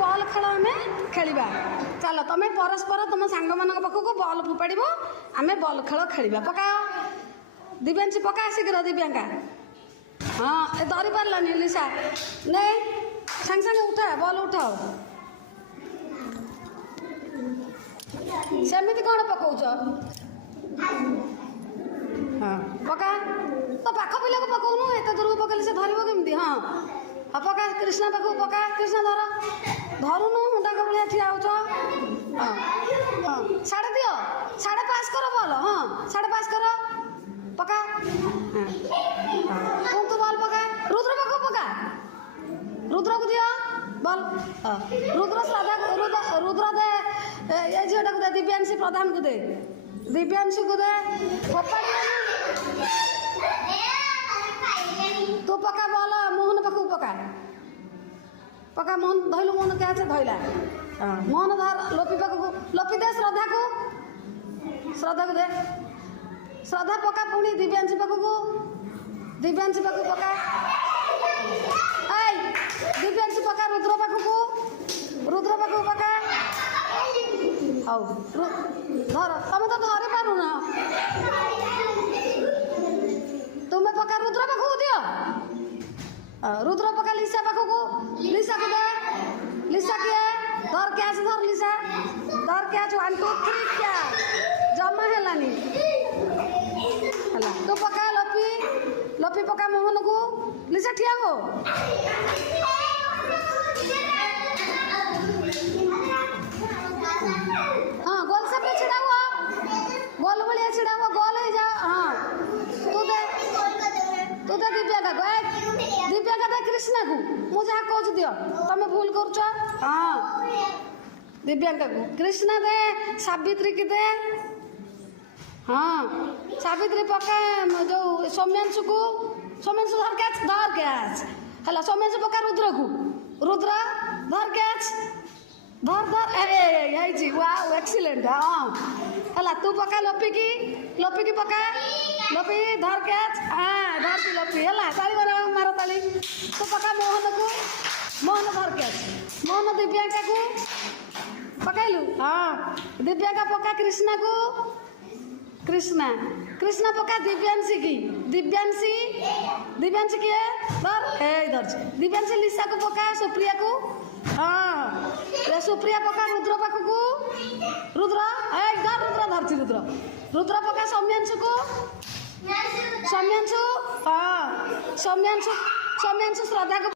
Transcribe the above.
ball खेल आम खेलिबा चल तुम परस्पर तुम सांग मान पाखक बॉल फोपाड़ आम बॉल खेल खेलिबा पकाओ दिव्यांशी पका शीघ्र दिव्यांका हाँ धरी पारानी लिसा नहीं सांगे सांगे उठा बॉल उठाओ सेमती कौन पकाउछ हाँ पका तो पाख पिला को पकाउनु एत दूर पकड़े से धरब केमती हाँ हाँ पका कृष्णा पाखक पका कृष्णा धर धरुनु मुंडा भाया ठिया होच हाँ हाँ साढ़े दियो साढ़े पास कर बॉल हाँ साढ़े पास कर पका हाँ तू बॉल पका रुद्र पाखक पका रुद्र को दियो बॉल रुद्र श्रद्धा रुद्र दे ये झीटा को दे दिव्यांशी प्रधान को दे दिव्यांशी को दे तू पका बॉल मोहन पाखक पका पका मोहन धैलु मोहन क्या धैला मोहन धर लोपी पाखक लोपी दे श्रद्धा को दे श्रद्धा पका पुणी दिव्यांशी पाखक पका दिव्यांशी पका रुद्र पाखक पका हौ धर तुम तो धरी पार ना तुम्हें पका रुद्र पाखक दियो रुद्र पका लिसा पाखक लिसा को दे लिसा किए धर कैच धर लिसा धर कैच 1 2 3 क्या जमा हेलानी हला तू पका लपी पका मोहन को लिसा ठिया हो हाँ गोल सब पे छिड़ा हुआ गोल बढ़िया छिड़ा हुआ गोल ही जा हाँ तू दे दिव्यांका को दिव्यांका दे कृष्णा को मुझे कह दियो तुम भूल कर हाँ दिव्यांका को कृष्णा दे सावित्री की दे हाँ सावित्री पका जो सौम्यांशु को सौम्यांशु धर कैच है सौम्यांशु पका रुद्र को रुद्र धर कैच धर अरे वाह एक्सीलेंट हाँ है तू पका लपी की पका लपी धर कैच हाँ धर लपी है ताली मार ताली तू पका मोहन धर कैच मोहन दिव्यांका को पकैलु हाँ दिव्यांका पका कृष्णा को कृष्णा पका दिव्यांशी की दिव्यांशी किए धर दिव्यांशी लिसा को पका सुप्रिया को हाँ सुप्रिया पका रुद्र पाखक रुद्र रुद्र पका सौम्यांशु को सौम्यांशु हाँ सौम्यांशु श्रद्धा को